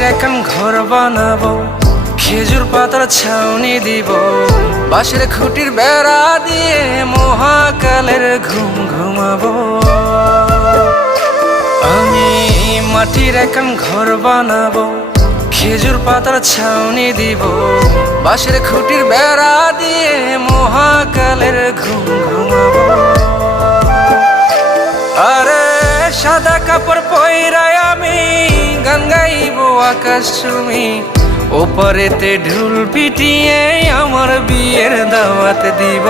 মাটির এখন ঘর বানাবো, খেজুর পাতার ছাউনি দিব, বাঁশের খুঁটির বেড়া দিয়ে মহাকালের ঘুম ঘুমাবো। আমি মাটির এখন ঘর বানাবো, খেজুর পাতার ছাউনি দিব, বাঁশের খুঁটির বেড়া দিয়ে মহাকালের ঘুম ঘুমাবো। আরে সাদা কাপড় পয়রায় আমি গান গাইবো আকাশ চুমি, ওপারেতে ঢোল পিটিয়ে আমার বিয়ের দাওয়াত দিব।